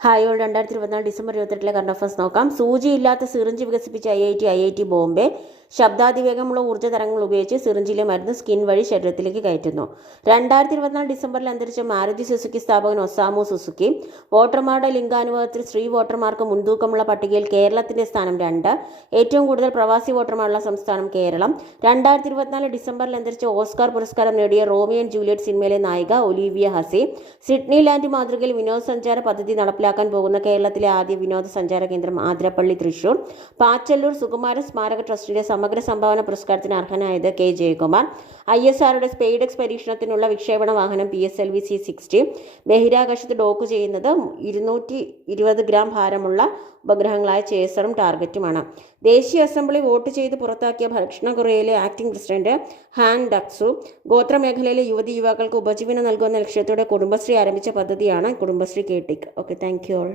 Hi all 2024 December 28 current affairs നോക്കാം. സൂചിയില്ലാത്ത syringe വികസിപ്പിച്ച IIT Bombay ശബ്ദാതിവേഗമുള്ള ഊർജ്ജ തരംഗങ്ങൾ ഉപയോഗിച്ച് സിറിഞ്ചിലെ മരുന്ന് സ്കിൻ വഴി ശരീരത്തിലേക്ക് കയറ്റുന്നു. 2024 ഡിസംബറിൽ അന്തരിച്ച മാരുതി സുസുക്കി സ്ഥാപകൻ ഒസാമു സുസുക്കി വോട്ടർമാരുടെ ലിംഗാനുപാതത്തിൽ സ്ത്രീ വോട്ടർമാർക്ക് മുൻതൂക്കമുള്ള പട്ടികയിൽ കേരളത്തിന്റെ സ്ഥാനം 2. ഏറ്റവും കൂടുതൽ പ്രവാസി വോട്ടർമാരുള്ള സംസ്ഥാനം കേരളം. 2024 ഡിസംബറിൽ അന്തരിച്ച ഓസ്കാർ പുരസ്കാരം നേടിയ റോമിയോ ആൻഡ് ജൂലിയറ്റ് സിനിമയിലെ നായിക ഒലീവിയ ഹസി. സിഡ്നി ലാൻഡ് മാതൃകയിൽ വിനോദസഞ്ചാര പദ്ധതി നടപ്പിലാക്കാൻ പോകുന്ന കേരളത്തിലെ ആദ്യ വിനോദസഞ്ചാര കേന്ദ്രം ആതിരപ്പള്ളി തൃശൂർ. പാച്ചല്ലൂർ സുകുമാര സ്മാരക ട്രസ്റ്റിന്റെ സമഗ്ര സംഭാവന പുരസ്കാരത്തിന് അർഹനായത് കെ ജയകുമാർ. ISROയുടെ സ്പെയ്ഡെക്സ് പരീക്ഷണത്തിനുള്ള വിക്ഷേപണ വാഹനം PSLV C-60 ബഹിരാകാശത്ത് ഡോക്ക് ചെയ്യുന്നത് 220 ഗ്രാം ഭാരമുള്ള ഉപഗ്രഹങ്ങളായ ചേസറും ടാർഗറ്റുമാണ്. ദേശീയ അസംബ്ലി വോട്ട് ചെയ്ത് പുറത്താക്കിയ ദക്ഷിണ കൊറിയയിലെ ആക്ടിംഗ് പ്രസിഡന്റ് ഹാൻ ഡക്സു ഗോത്രമേഖലയിലെ യുവതി യുവാക്കൾക്ക് ഉപജീവനം നൽകുന്ന ലക്ഷ്യത്തോടെ കുടുംബശ്രീ ആരംഭിച്ച പദ്ധതിയാണ് Kudumbashree KTIC. Okay, thank you all.